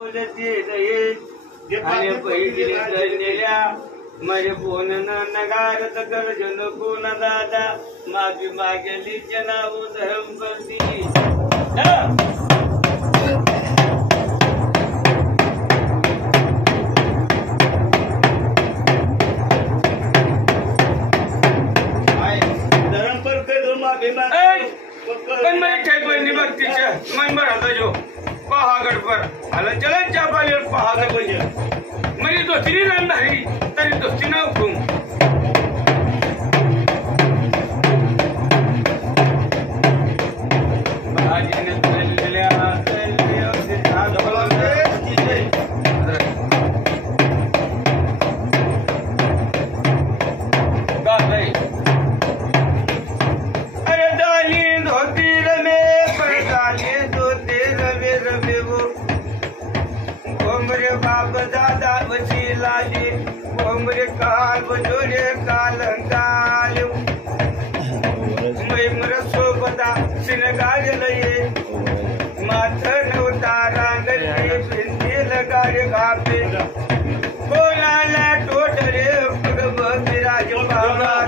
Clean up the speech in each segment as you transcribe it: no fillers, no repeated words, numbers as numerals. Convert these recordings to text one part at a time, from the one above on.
आणि पहिल्या माझे बोन नगारत गर्जन कोण दादा माफी मागेली नाव धर्म करती धर्म पर माफी पण मैं काय बनी भक्तीच्या मन भराता जो पहागड पर आला चलन चापालीवर पहागड म्हणजे म्हणजे दोस्ती नाही तरी दोस्ती नाव खूम बाप दादा बची लाली कोमरे काल बजोरे कालंगाल मैमर सोबता सिनगार लये माथन उतारांगले बिंदी लगारे घापे कोणाला टोटरे पडब विराज बाबा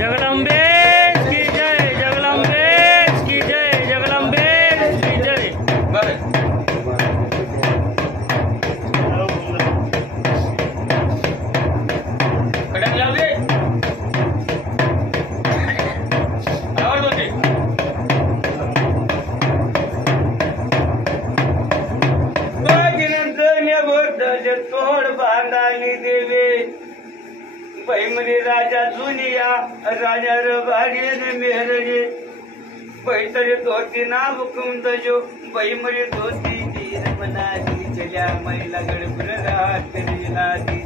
जगदंबे की जय जगदंबे की जय तोड बांधाली देवे पैमरी राजा जुनिया राजा रबारी मेहरजे पैतरी धोती नाव कुंद जो पैमरी धोती तीर मनाली चल्या महिला गडबड रात्री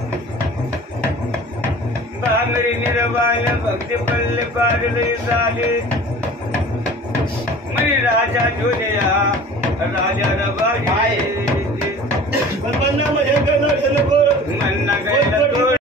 बामरी निरवाल भक्ती पल्ले पारले झाले मरी राजा जुनिया राजा रबारी मन्ना गैला